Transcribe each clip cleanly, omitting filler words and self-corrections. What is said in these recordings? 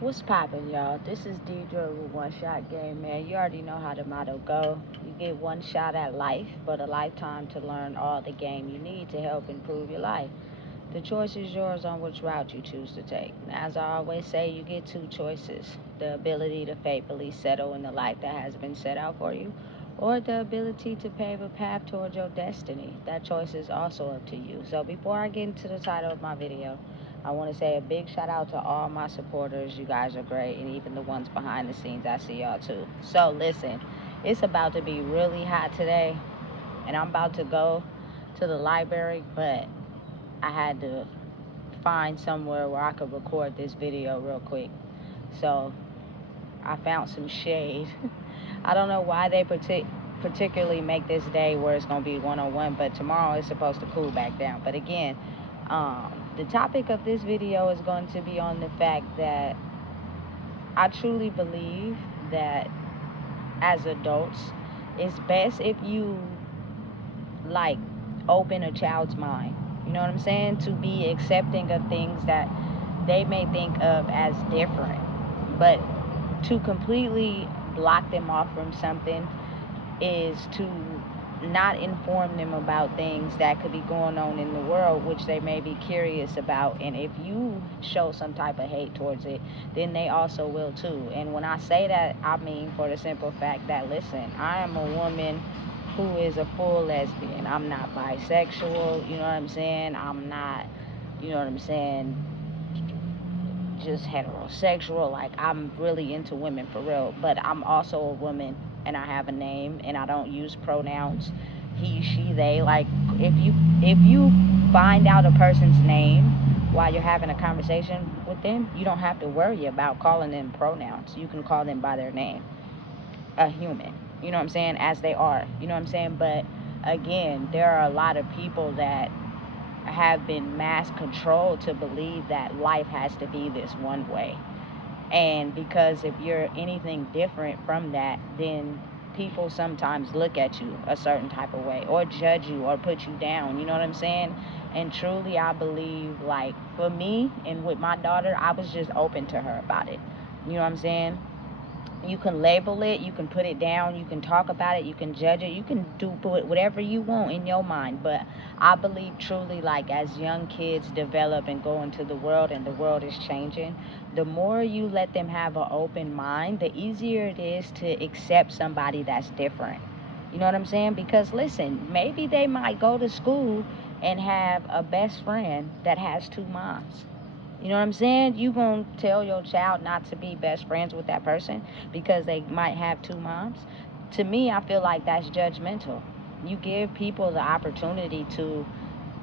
What's poppin', y'all? This is Deidre with One Shot Game, man. You already know how the motto go. You get one shot at life, but a lifetime to learn all the game you need to help improve your life. The choice is yours on which route you choose to take. As I always say, you get two choices: the ability to faithfully settle in the life that has been set out for you, or the ability to pave a path towards your destiny. That choice is also up to you. So before I get into the title of my video, I want to say a big shout out to all my supporters. You guys are great, and even the ones behind the scenes, I see y'all too. So listen, it's about to be really hot today, and I'm about to go to the library, but I had to find somewhere where I could record this video real quick. So I found some shade. I don't know why they particularly make this day where it's going to be 101, but tomorrow it's supposed to cool back down. But again, the topic of this video is going to be on the fact that I truly believe that as adults, it's best if you like open a child's mind. You know what I'm saying? To be accepting of things that they may think of as different, but to completely block them off from something is to not inform them about things that could be going on in the world, which they may be curious about. And if you show some type of hate towards it, then they also will too. And when I say that, I mean for the simple fact that, listen, I am a woman who is a full lesbian. I'm not bisexual, you know what I'm saying? I'm not, you know what I'm saying, just heterosexual. Like, I'm really into women for real, but I'm also a woman, and I have a name, and I don't use pronouns he, she, they. Like, if you find out a person's name while you're having a conversation with them, you don't have to worry about calling them pronouns. You can call them by their name, a human, you know what I'm saying, as they are, you know what I'm saying. But again, there are a lot of people that have been mass controlled to believe that life has to be this one way. And because if you're anything different from that, then people sometimes look at you a certain type of way or judge you or put you down. You know what I'm saying? And truly, I believe, like, for me and with my daughter, I was just open to her about it. You know what I'm saying? You can label it, you can put it down, you can talk about it, you can judge it, you can do whatever you want in your mind. But I believe truly, like, as young kids develop and go into the world and the world is changing, the more you let them have an open mind, the easier it is to accept somebody that's different. You know what I'm saying? Because listen, maybe they might go to school and have a best friend that has two moms. You know what I'm saying? You gonna tell your child not to be best friends with that person because they might have two moms? To me, I feel like that's judgmental. You give people the opportunity to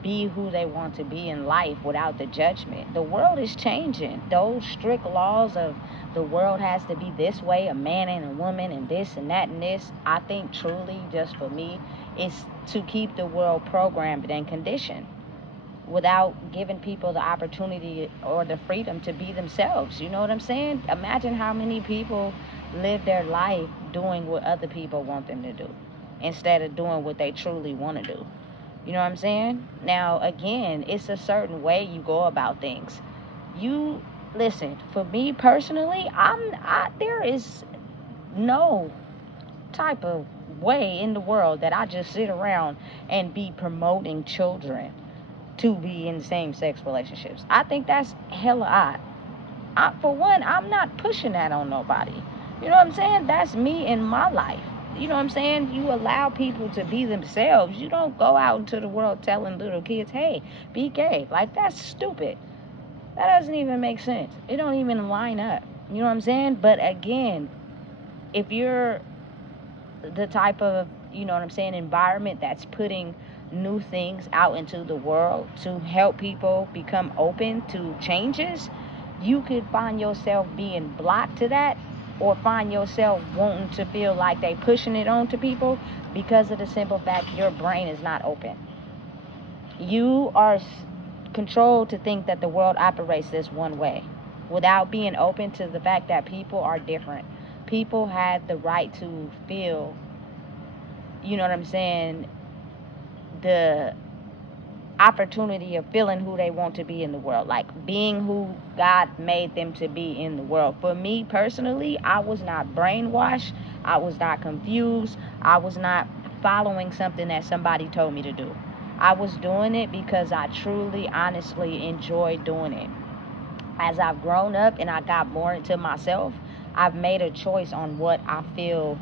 be who they want to be in life without the judgment. The world is changing. Those strict laws of the world has to be this way, a man and a woman and this and that and this, I think truly, just for me, is to keep the world programmed and conditioned without giving people the opportunity or the freedom to be themselves. You know what I'm saying? Imagine how many people live their life doing what other people want them to do instead of doing what they truly want to do. You know what I'm saying? Now, again, it's a certain way you go about things. You listen, for me personally, there is no type of way in the world that I just sit around and be promoting children to be in same-sex relationships. I think that's hella odd. For one, I'm not pushing that on nobody. You know what I'm saying? That's me in my life. You know what I'm saying? You allow people to be themselves. You don't go out into the world telling little kids, hey, be gay. Like, that's stupid. That doesn't even make sense. It don't even line up. You know what I'm saying? But again, if you're the type of, you know what I'm saying, environment that's putting new things out into the world to help people become open to changes, you could find yourself being blocked to that, or find yourself wanting to feel like they pushing it on to people because of the simple fact your brain is not open. You are controlled to think that the world operates this one way without being open to the fact that people are different. People had the right to feel, you know what I'm saying, the opportunity of feeling who they want to be in the world, like being who God made them to be in the world. For me personally, I was not brainwashed, I was not confused, I was not following something that somebody told me to do. I was doing it because I truly, honestly enjoyed doing it. As I've grown up and I got more into myself, I've made a choice on what I feel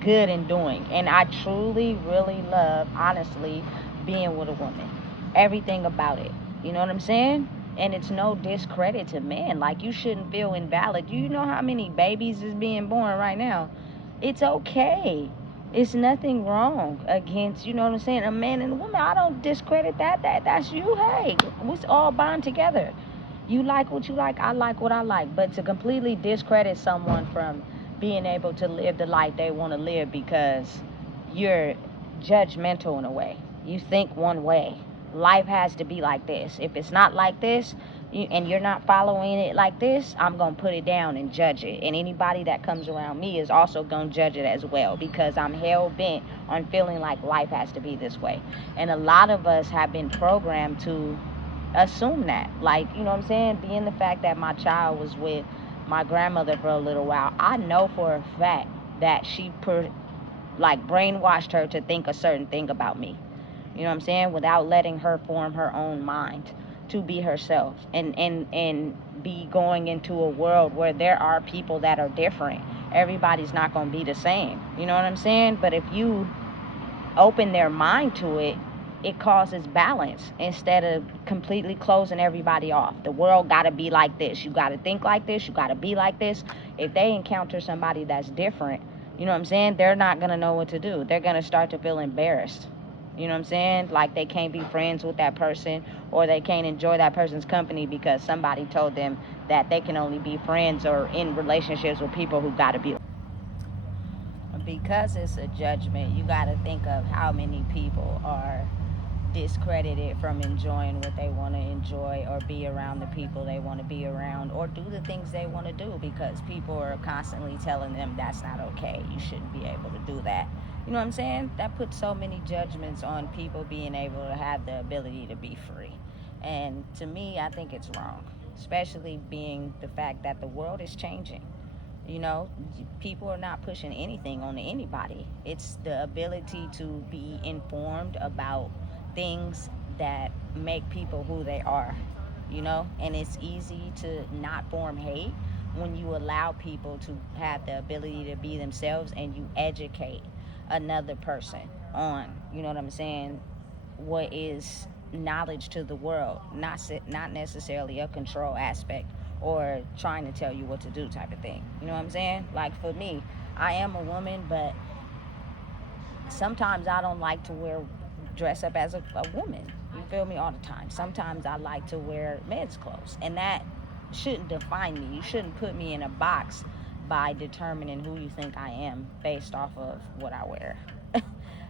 good in doing. And I truly, really love, honestly, being with a woman. Everything about it. You know what I'm saying? And it's no discredit to men. Like, you shouldn't feel invalid. You know how many babies is being born right now? It's okay. It's nothing wrong against, you know what I'm saying, a man and a woman. I don't discredit that. That's you. Hey, we all bond together. You like what you like, I like what I like. But to completely discredit someone from being able to live the life they want to live because you're judgmental in a way. You think one way. Life has to be like this. If it's not like this, and you're not following it like this, I'm going to put it down and judge it. And anybody that comes around me is also going to judge it as well, because I'm hell-bent on feeling like life has to be this way. And a lot of us have been programmed to assume that. Like, you know what I'm saying? Being the fact that my child was with my grandmother for a little while, I know for a fact that she brainwashed her to think a certain thing about me. You know what I'm saying? Without letting her form her own mind to be herself and be going into a world where there are people that are different. Everybody's not going to be the same. You know what I'm saying? But if you open their mind to it, it causes balance instead of completely closing everybody off. The world got to be like this. You got to think like this. You got to be like this. If they encounter somebody that's different, you know what I'm saying, they're not going to know what to do. They're going to start to feel embarrassed. You know what I'm saying? Like they can't be friends with that person, or they can't enjoy that person's company because somebody told them that they can only be friends or in relationships with people who got to be. Because it's a judgment, you got to think of how many people are discredited from enjoying what they want to enjoy, or be around the people they want to be around, or do the things they want to do, because people are constantly telling them that's not okay, you shouldn't be able to do that. You know what I'm saying? That puts so many judgments on people being able to have the ability to be free. And to me, I think it's wrong, especially being the fact that the world is changing. You know, people are not pushing anything on anybody. It's the ability to be informed about things that make people who they are, you know? And it's easy to not form hate when you allow people to have the ability to be themselves, and you educate another person on, you know what I'm saying, what is knowledge to the world, not necessarily a control aspect or trying to tell you what to do type of thing. You know what I'm saying? Like for me, I am a woman, but sometimes I don't like to dress up as a woman. You feel me? All the time. Sometimes I like to wear men's clothes, and that shouldn't define me. You shouldn't put me in a box by determining who you think I am based off of what I wear.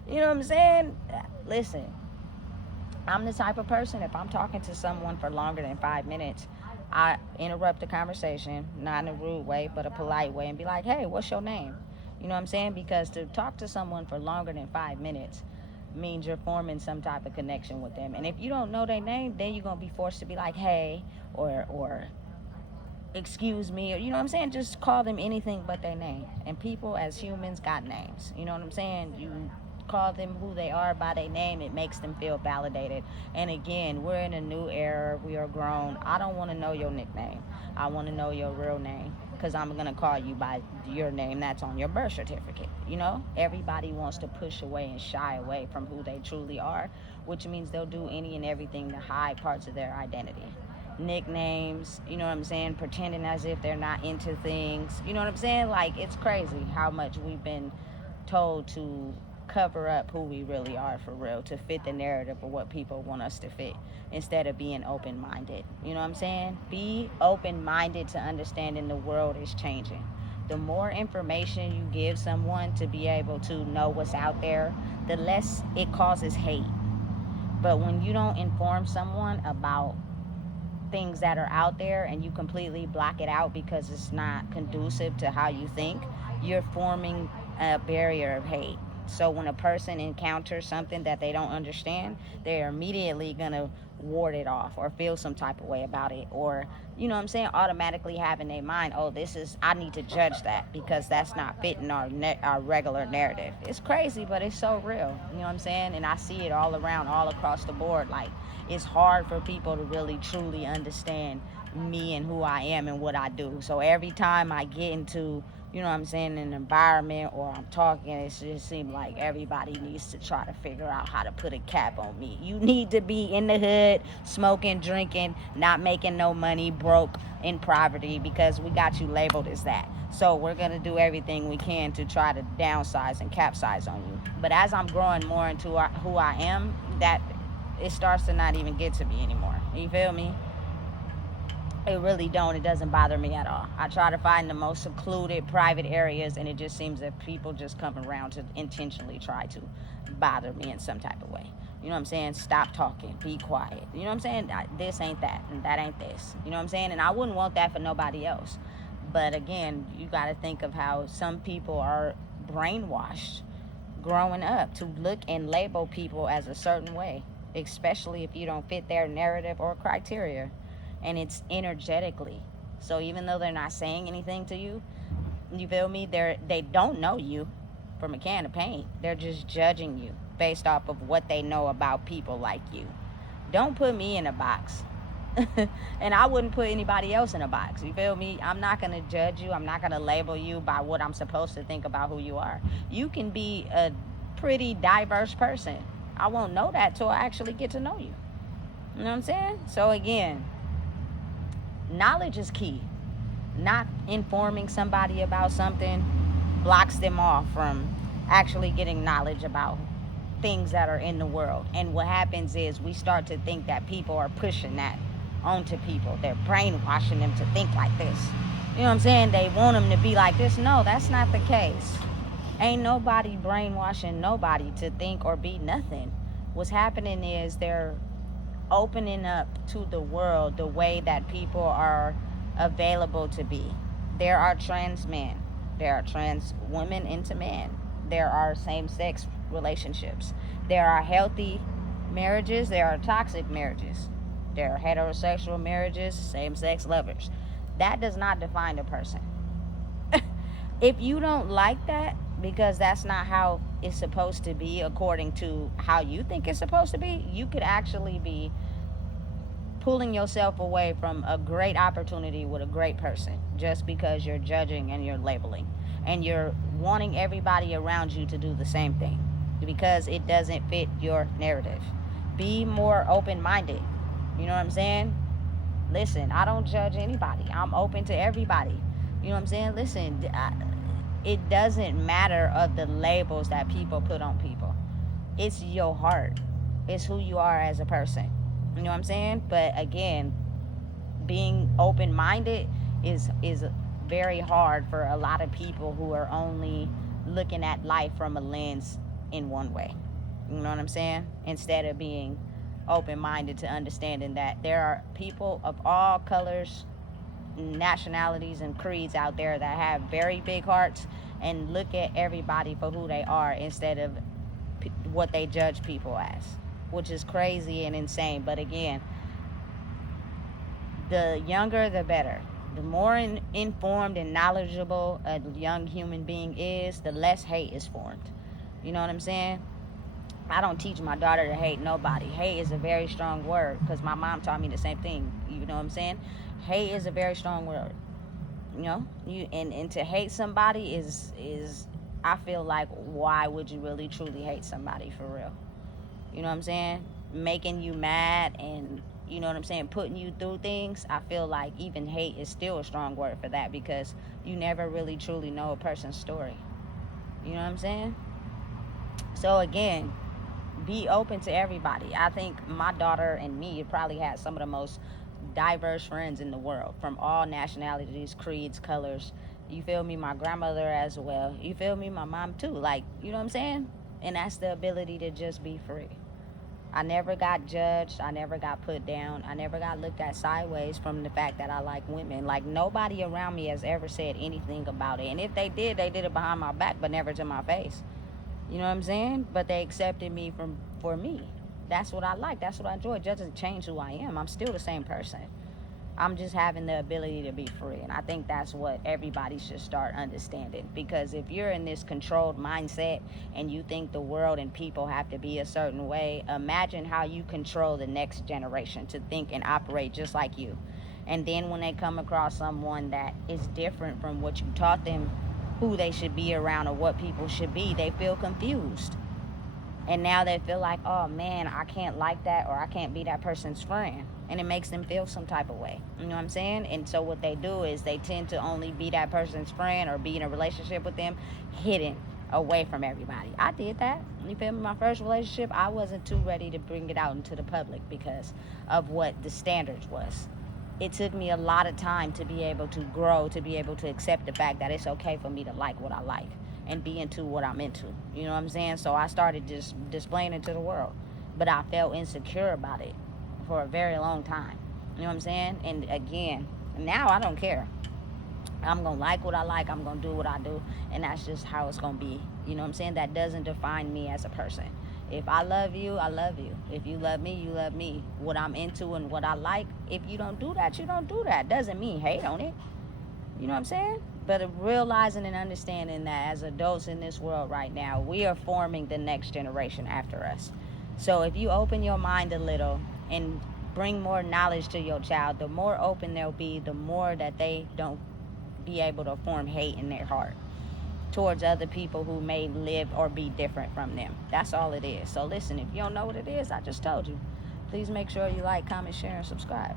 You know what I'm saying? Listen, I'm the type of person, if I'm talking to someone for longer than 5 minutes, I interrupt the conversation, not in a rude way, but a polite way, and be like, hey, what's your name? You know what I'm saying? Because to talk to someone for longer than 5 minutes means you're forming some type of connection with them. And if you don't know their name, then you're going to be forced to be like, hey, or excuse me, or, you know what I'm saying? Just call them anything but their name. And people as humans got names. You know what I'm saying? You call them who they are by their name, it makes them feel validated. And again, we're in a new era. We are grown. I don't want to know your nickname. I want to know your real name, because I'm going to call you by your name that's on your birth certificate. You know, everybody wants to push away and shy away from who they truly are, which means they'll do any and everything to hide parts of their identity. Nicknames, you know what I'm saying, pretending as if they're not into things, you know what I'm saying? Like, it's crazy how much we've been told to cover up who we really are for real, to fit the narrative of what people want us to fit, instead of being open-minded. You know what I'm saying? Be open-minded to understanding the world is changing. The more information you give someone to be able to know what's out there, the less it causes hate. But when you don't inform someone about things that are out there, and you completely block it out because it's not conducive to how you think, you're forming a barrier of hate. So when a person encounters something that they don't understand, they're immediately going to ward it off or feel some type of way about it, or, you know what I'm saying, automatically have in their mind, oh, I need to judge that because that's not fitting our regular narrative. It's crazy, but it's so real. You know what I'm saying? And I see it all around, all across the board. Like, it's hard for people to really truly understand me and who I am and what I do. So every time I get into, you know what I'm saying, an environment or I'm talking, it just seems like everybody needs to try to figure out how to put a cap on me. You need to be in the hood, smoking, drinking, not making no money, broke, in poverty, because we got you labeled as that. So we're going to do everything we can to try to downsize and capsize on you. But as I'm growing more into who I am, that it starts to not even get to me anymore. You feel me? It really don't. It doesn't bother me at all. I try to find the most secluded, private areas, and it just seems that people just come around to intentionally try to bother me in some type of way. You know what I'm saying? Stop talking. Be quiet. You know what I'm saying? This ain't that, and that ain't this. You know what I'm saying? And I wouldn't want that for nobody else. But again, you got to think of how some people are brainwashed growing up to look and label people as a certain way, especially if you don't fit their narrative or criteria. And it's energetically. So even though they're not saying anything to you, you feel me? They don't know you from a can of paint. They're just judging you based off of what they know about people like you. Don't put me in a box. And I wouldn't put anybody else in a box. You feel me? I'm not going to judge you. I'm not going to label you by what I'm supposed to think about who you are. You can be a pretty diverse person. I won't know that till I actually get to know you. You know what I'm saying? So again, knowledge is key. Not informing somebody about something blocks them off from actually getting knowledge about things that are in the world. And what happens is we start to think that people are pushing that onto people. They're brainwashing them to think like this. You know what I'm saying? They want them to be like this. No, that's not the case. Ain't nobody brainwashing nobody to think or be nothing. What's happening is they're opening up to the world the way that people are available to be. There are trans men. There are trans women into men. There are same-sex relationships. There are healthy marriages. There are toxic marriages. There are heterosexual marriages, same-sex lovers. That does not define a person. If you don't like that, because that's not how it's supposed to be according to how you think it's supposed to be, you could actually be pulling yourself away from a great opportunity with a great person just because you're judging and you're labeling and you're wanting everybody around you to do the same thing because it doesn't fit your narrative. Be more open-minded. You know what I'm saying? Listen, I don't judge anybody. I'm open to everybody. You know what I'm saying? Listen, it doesn't matter of the labels that people put on people. It's your heart. It's who you are as a person. You know what I'm saying? But again, being open-minded is very hard for a lot of people who are only looking at life from a lens in one way. You know what I'm saying? Instead of being open-minded to understanding that there are people of all colors, nationalities, and creeds out there that have very big hearts and look at everybody for who they are instead of what they judge people as, which is crazy and insane. But again, the younger the better. The more informed and knowledgeable a young human being is, the less hate is formed. You know what I'm saying? I don't teach my daughter to hate nobody. Hate is a very strong word because my mom taught me the same thing. You know what I'm saying? Hate is a very strong word. You know, and to hate somebody is I feel like, why would you really truly hate somebody for real? You know what I'm saying? Making you mad and, you know what I'm saying, putting you through things. I feel like even hate is still a strong word for that because you never really truly know a person's story. You know what I'm saying? So again, be open to everybody. I think my daughter and me probably had some of the most diverse friends in the world from all nationalities, creeds, colors. You feel me? My grandmother as well. You feel me? My mom too. Like, you know what I'm saying? And that's the ability to just be free. I never got judged. I never got put down. I never got looked at sideways from the fact that I like women. Like, nobody around me has ever said anything about it. And if they did it behind my back, but never to my face. You know what I'm saying? But they accepted me for me. That's what I like. That's what I enjoy. It doesn't change who I am. I'm still the same person. I'm just having the ability to be free. And I think that's what everybody should start understanding. Because if you're in this controlled mindset and you think the world and people have to be a certain way, imagine how you control the next generation to think and operate just like you. And then when they come across someone that is different from what you taught them, who they should be around or what people should be, they feel confused. And now they feel like, oh man, I can't like that, or I can't be that person's friend. And it makes them feel some type of way. You know what I'm saying? And so what they do is they tend to only be that person's friend or be in a relationship with them hidden away from everybody. I did that. You feel me? My first relationship, I wasn't too ready to bring it out into the public because of what the standards was. It took me a lot of time to be able to grow, to be able to accept the fact that it's okay for me to like what I like and be into what I'm into. You know what I'm saying? So I started just displaying it to the world. But I felt insecure about it for a very long time. You know what I'm saying? And again, now I don't care. I'm going to like what I like. I'm going to do what I do. And that's just how it's going to be. You know what I'm saying? That doesn't define me as a person. If I love you, I love you. If you love me, you love me. What I'm into and what I like, if you don't do that, you don't do that. Doesn't mean hate on it. You know what I'm saying? But realizing and understanding that as adults in this world right now, we are forming the next generation after us. So if you open your mind a little and bring more knowledge to your child, the more open they'll be, the more that they don't be able to form hate in their heart towards other people who may live or be different from them. That's all it is. So listen, if you don't know what it is, I just told you. Please make sure you like, comment, share, and subscribe.